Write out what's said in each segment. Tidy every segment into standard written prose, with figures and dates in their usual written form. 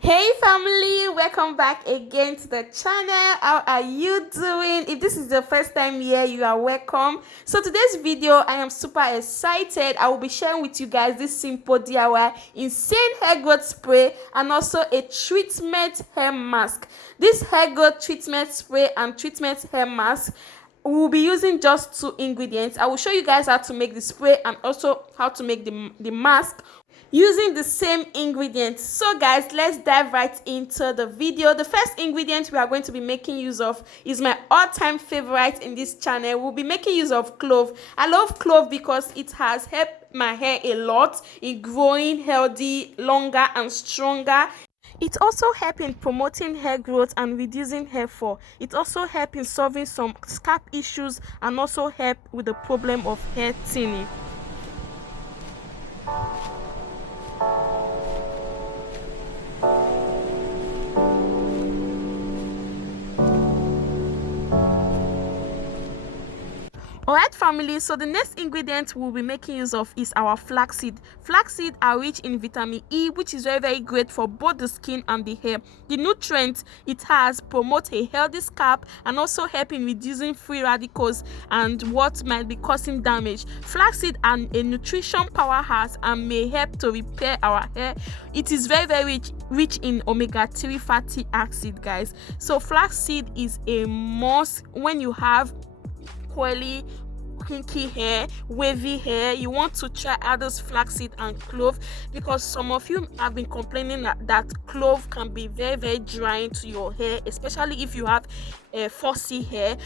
Hey family, welcome back again to the channel. How are you doing? If this is the first time here, you are welcome. So today's video, I am super excited. I will be sharing with you guys this simple DIY insane hair growth spray and also a treatment hair mask. This hair growth treatment spray and treatment hair mask, we will be using just two ingredients. I will show you guys how to make the spray and also how to make the mask using the same ingredients. So guys, let's dive right into the video. The first ingredient we are going to be making use of is my all-time favorite in this channel. We'll be making use of clove. I love clove because it has helped my hair a lot in growing healthy, longer and stronger. It also helps in promoting hair growth and reducing hair fall. It also helps in solving some scalp issues and also help with the problem of hair thinning. Alright family, so the next ingredient we'll be making use of is our flaxseed. Flaxseed are rich in vitamin E, which is very great for both the skin and the hair. The nutrients it has promote a healthy scalp and also help in reducing free radicals and what might be causing damage. Flaxseed are a nutrition powerhouse and may help to repair our hair. It is very rich in omega-3 fatty acid, guys. So flaxseed is a must when you have curly, kinky hair, wavy hair. You want to try others flaxseed and clove because some of you have been complaining that clove can be very drying to your hair, especially if you have fussy hair.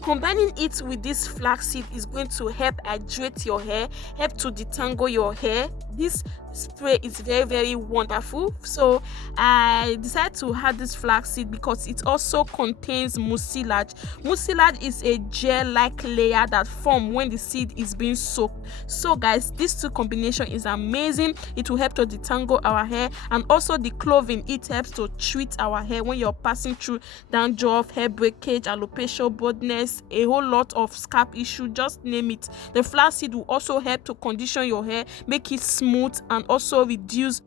Combining it with this flaxseed is going to help hydrate your hair, help to detangle your hair. This spray is very wonderful. So I decided to add this flaxseed because it also contains mucilage. Mucilage is a gel-like layer that forms when the seed is being soaked. So guys, this two combination is amazing. It will help to detangle our hair, and also the clove in it helps to treat our hair when you're passing through dandruff, hair breakage, alopecia, baldness, a whole lot of scalp issue, just name it. The flaxseed will also help to condition your hair, make it smooth and also reduce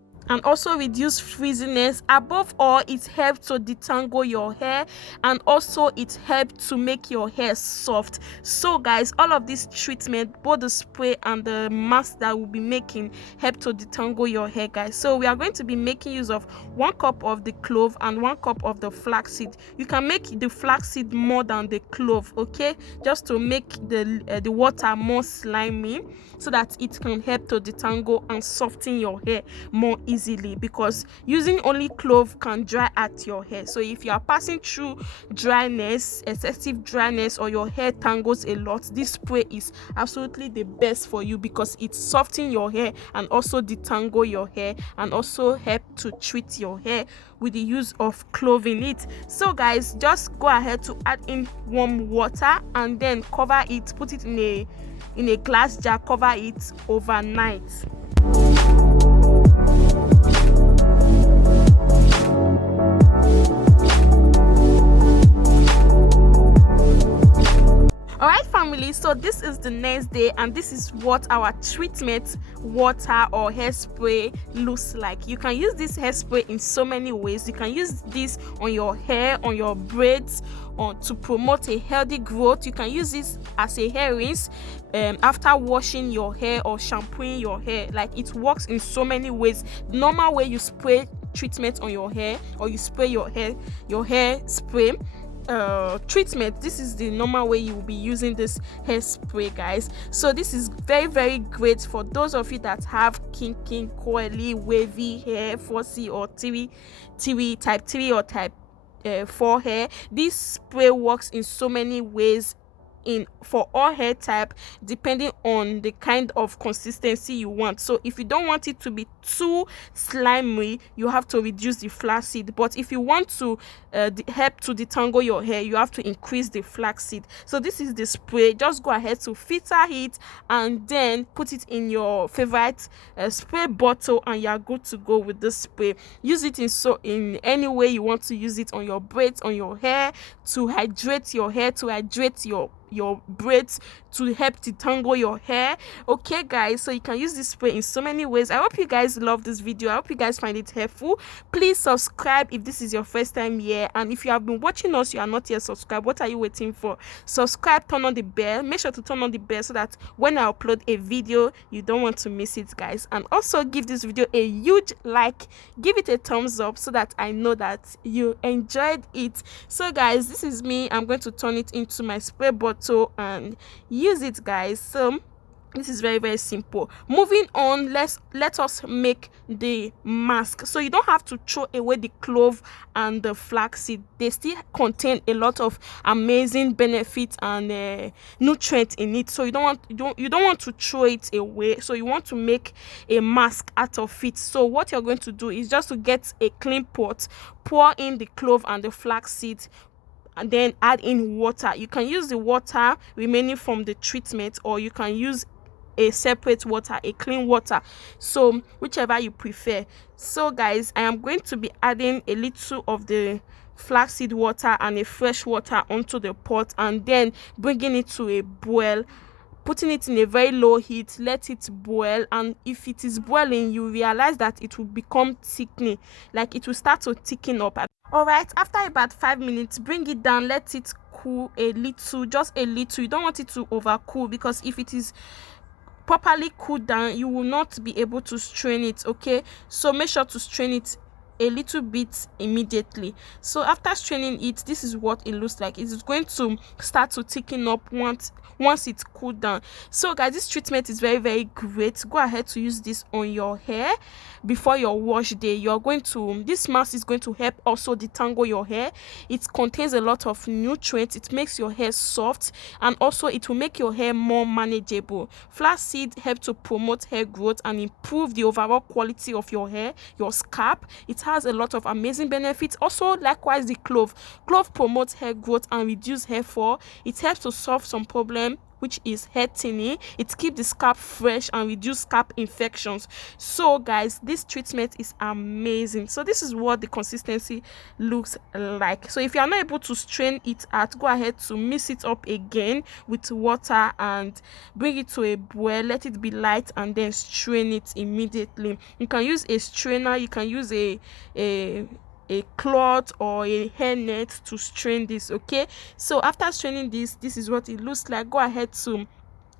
frizziness. Above all, it helps to detangle your hair and also it helps to make your hair soft. So guys, all of this treatment, both the spray and the mask that we'll be making, help to detangle your hair, guys. So we are going to be making use of 1 cup of the clove and 1 cup of the flaxseed. You can make the flaxseed more than the clove, okay, just to make the water more slimy so that it can help to detangle and soften your hair more easily, because using only clove can dry out your hair. So if you are passing through dryness, excessive dryness, or your hair tangles a lot, this spray is absolutely the best for you because it softens your hair and also detangle your hair and also help to treat your hair with the use of clove in it. So guys, just go ahead to add in warm water and then cover it, put it in a glass jar, cover it overnight. Alright family, so this is the next day and this is what our treatment water or hairspray looks like. You can use this hairspray in so many ways. You can use this on your hair, on your braids, or to promote a healthy growth. You can use this as a hair rinse after washing your hair or shampooing your hair. Like, it works in so many ways. The normal way you spray treatment on your hair, or you spray your hair spray treatment, this is the normal way you will be using this hairspray, guys. So this is very great for those of you that have kinky, curly, wavy hair, fussy or type 3 or type 4 hair. This spray works in so many ways for all hair type, depending on the kind of consistency you want. So if you don't want it to be too slimy, you have to reduce the flaxseed, but if you want to help to detangle your hair, you have to increase the flaxseed. So this is the spray. Just go ahead to filter it and then put it in your favorite spray bottle and you're good to go with this spray. Use it in any way you want to use it, on your braids, on your hair, to hydrate your hair, to hydrate your braids, to help detangle your hair. Okay guys, so you can use this spray in so many ways. I hope you guys guys love this video. I hope you guys find it helpful. Please subscribe if this is your first time here, and if you have been watching us, you are not yet subscribed, what are you waiting for? Subscribe, turn on the bell, make sure to turn on the bell so that when I upload a video you don't want to miss it, guys. And also give this video a huge like, give it a thumbs up so that I know that you enjoyed it. So guys, this is me. I'm going to turn it into my spray bottle and use it, guys. So this is very, very simple. Moving on, let us make the mask. So you don't have to throw away the clove and the flaxseed. They still contain a lot of amazing benefits and nutrients in it. So you don't want to throw it away. So you want to make a mask out of it. So what you're going to do is just to get a clean pot, pour in the clove and the flaxseed, and then add in water. You can use the water remaining from the treatment, or you can use a separate water, a clean water, so whichever you prefer. So guys, I am going to be adding a little of the flaxseed water and a fresh water onto the pot, and then bringing it to a boil, putting it in a very low heat, let it boil. And if it is boiling, you realize that it will become thickening, like it will start to thicken up. All right, after about 5 minutes, bring it down, let it cool a little, just a little. You don't want it to overcool, because if it is properly cooled down, you will not be able to strain it. Okay, so make sure to strain it a little bit immediately. So after straining it, this is what it looks like. It is going to start to thicken up once it's cooled down. So guys, this treatment is very, very great. Go ahead to use this on your hair before your wash day. This mask is going to help also detangle your hair. It contains a lot of nutrients. It makes your hair soft, and also it will make your hair more manageable. Flaxseed helps to promote hair growth and improve the overall quality of your hair, your scalp. It has a lot of amazing benefits. Also, likewise, the clove promotes hair growth and reduce hair fall. It helps to solve some problem, which is hair thinning. It keeps the scalp fresh and reduce scalp infections. So guys, this treatment is amazing. So this is what the consistency looks like. So if you are not able to strain it out, go ahead to mix it up again with water and bring it to a boil, let it be light, and then strain it immediately. You can use a strainer, you can use a cloth or a hairnet to strain this. Okay, so after straining this is what it looks like. Go ahead to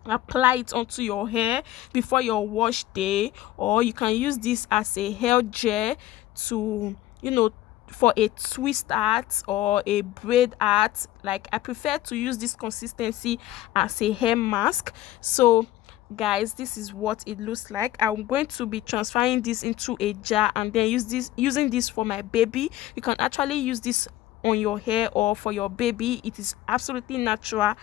apply it onto your hair before your wash day, or you can use this as a hair gel to, for a twist art or a braid art. Like, I prefer to use this consistency as a hair mask. So guys, this is what it looks like. I'm going to be transferring this into a jar and then using this for my baby. You can actually use this on your hair or for your baby. It is absolutely natural,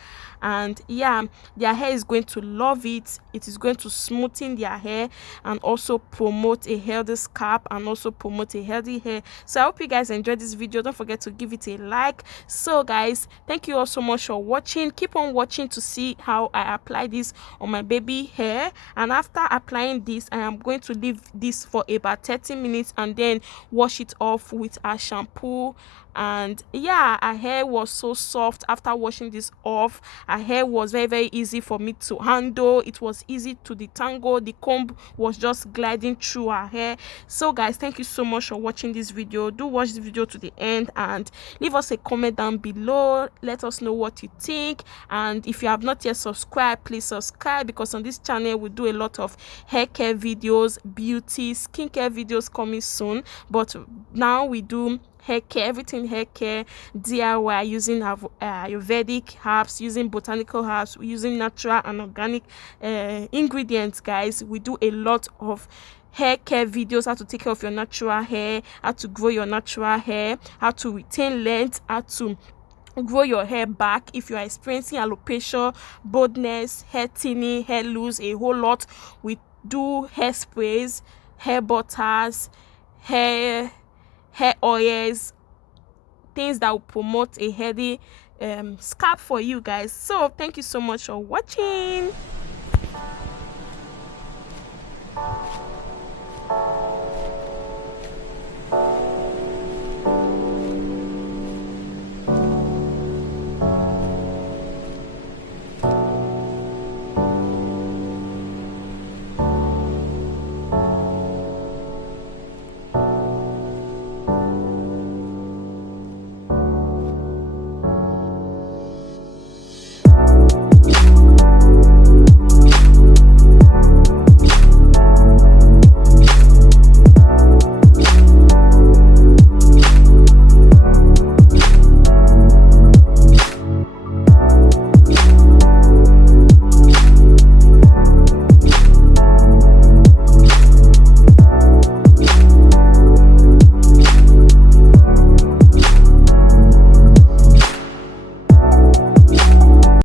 and yeah, their hair is going to love it. It is going to smoothen their hair and also promote a healthy scalp and also promote a healthy hair. So I hope you guys enjoyed this video. Don't forget to give it a like. So guys, thank you all so much for watching. Keep on watching to see how I apply this on my baby hair. And after applying this, I am going to leave this for about 30 minutes and then wash it off with a shampoo. And yeah, her hair was so soft after washing this off. Her hair was very, very easy for me to handle. It was easy to detangle. The comb was just gliding through her hair. So guys, thank you so much for watching this video. Do watch the video to the end and leave us a comment down below. Let us know what you think, and if you have not yet subscribed, please subscribe, because on this channel we do a lot of hair care videos, beauty, skincare videos coming soon. But now we do hair care, everything hair care, DIY, using Ayurvedic herbs, using botanical herbs, using natural and organic ingredients. Guys, we do a lot of hair care videos: how to take care of your natural hair, how to grow your natural hair, how to retain length, how to grow your hair back if you are experiencing alopecia, baldness, hair thinning, hair loss, a whole lot. We do hair sprays, hair butters, hair oils, things that will promote a healthy scalp for you guys. So thank you so much for watching.